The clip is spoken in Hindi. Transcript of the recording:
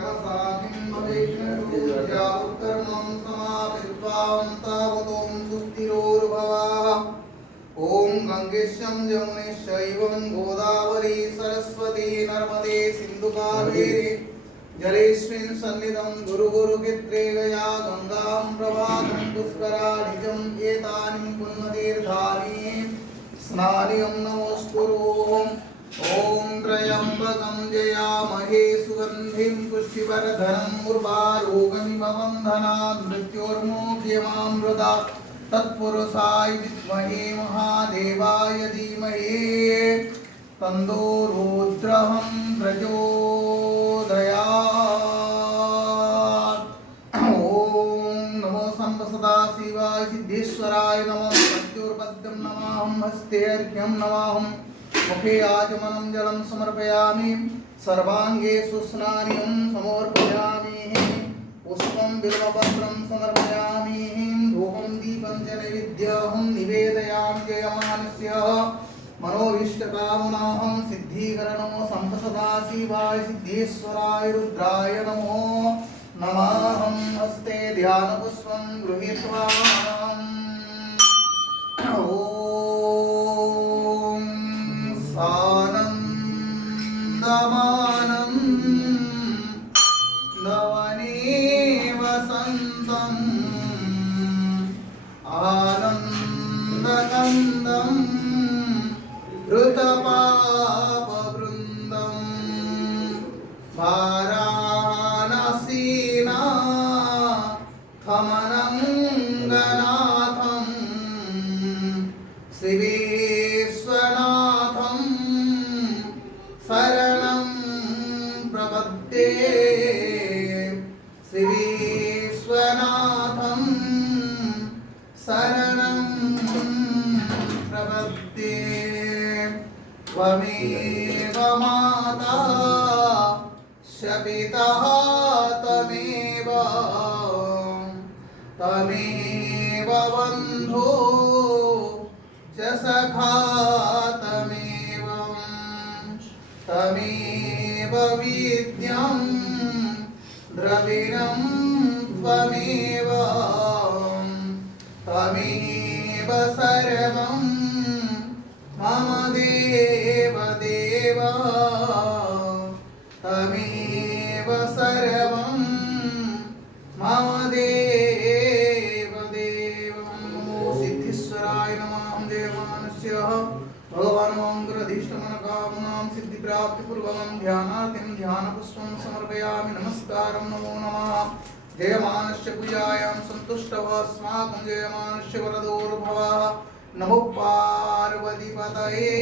कर्मसाधिं भवेष्णुर्या उत्कर्मं समापित्वान्तावतों सुस्थिरोर्भवः। ओम गंगेशं यमुनेश्चैवं गोदावरी सरस्वती नर्मदे सिंधु कावेरी जलेस्मिन् सन्निधं गुरुगुरुक्षेत्रे गया गंगां प्रवाहं पुष्कराणिजं एतानि पुण्यतीर्थानि स्नानिं नमोऽस्तुरोम्। ओम त्र्यंबकं जयामहे सुगंधिं पुष्टिवर्धनम् उर्वारुकमिमबन्धनात् मृत्योर्मुक्षयमामृतात् तत्पुरुषाय विद्महे महादेवाय धीमहि तन्नो रुद्रः प्रचोदयात्। ओम नमो सदाशिवाय सिद्धेश्वराय नमः। प्रत्युर्पद्यं नमाहं हस्ते अर्घ्यं नमाहं मुखे आचमनं जलं समर्पयामि सर्वांगे सुस्नानं समर्पयामि पुष्पं बिल्वपत्रं समर्पयामि धूपं दीपं च नैवेद्यं निवेदयामि जयमानस्य मनोभीष्टकामनाहं सिद्धीकरणो सदाशिवाय सिद्धेश्वराय रुद्राय नमो नमाहं हस्ते ध्यानपुष्पं गृहीत्वा ॐ सानन्दमानं नवने वसन्तम् आनन्दकन्दं ऋतपापवृन्दं वाराणसीनाथमनङ्गनाथं शिवेश्वरनाथं शरणं प्रपद्ये शिवेश्वरनाथं शरणं प्रपद्ये। त्वमेव माता शपितः त्वमेव त्वमेव बन्धो च सखा त्वमेव त्वमेव विद्यं द्रविणं त्वमेव त्वमेव सर्वं मम देव देव त्वमेव सर्वं मम देव देव। नमो सिद्धेश्वराय नमः। देवानस्य भगवान् मङ्गलाधीष्टमनोकामनां सिद्धिप्राप्तिपूर्वकं ध्यानार्थिं ध्यानपुष्पं समर्पयामि नमस्कारं नमो नमः। जयमानस्य पूजायां सन्तुष्टः अस्माकं जयमानस्य वरदोर्भवः। नमो पार्वतीपतये।